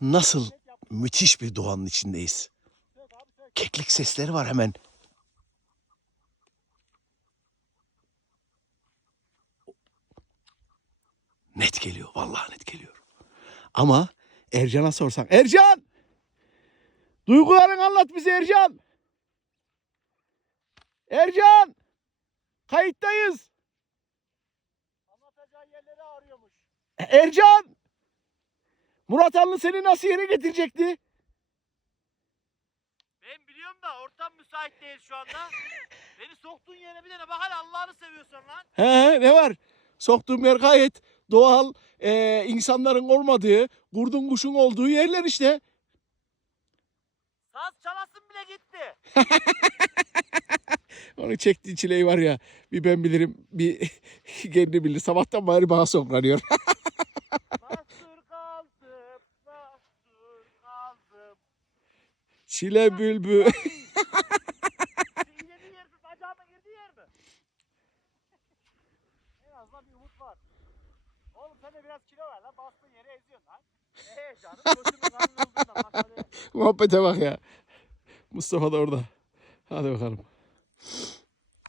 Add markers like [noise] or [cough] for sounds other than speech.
Nasıl müthiş bir doğanın içindeyiz. Keklik sesleri var hemen. Net geliyor. Vallahi net geliyor. Ama Ercan'a sorsan. Ercan! Duygularını anlat bize Ercan. Ercan! Kayıttayız. Anlatacağı yerleri arıyormuş. Ercan! Murat Anlı seni nasıl yere getirecekti? Ben biliyorum da ortam müsait değil şu anda. [laughs] Beni soktuğun yere bir tane bak hele Allah'ını seviyorsan lan. He ne var? Soktuğum yer gayet doğal, e, insanların olmadığı, kurdun kuşun olduğu yerler işte. Saz çalasın bile gitti. [laughs] Onun çektiği çileyi var ya, bir ben bilirim, bir [laughs] kendi bilir. Sabahtan beri bana soklanıyor. Çile bülbül. [laughs] İğnediği yer mi? Bacağıma girdiği yer mi? en azından bir umut var. Oğlum sen de biraz kilo ver lan. Bastığın yere eziyorsun lan. Eee canım olduğundan bak hadi. Muhabbete bak ya. Mustafa da orada. Hadi bakalım.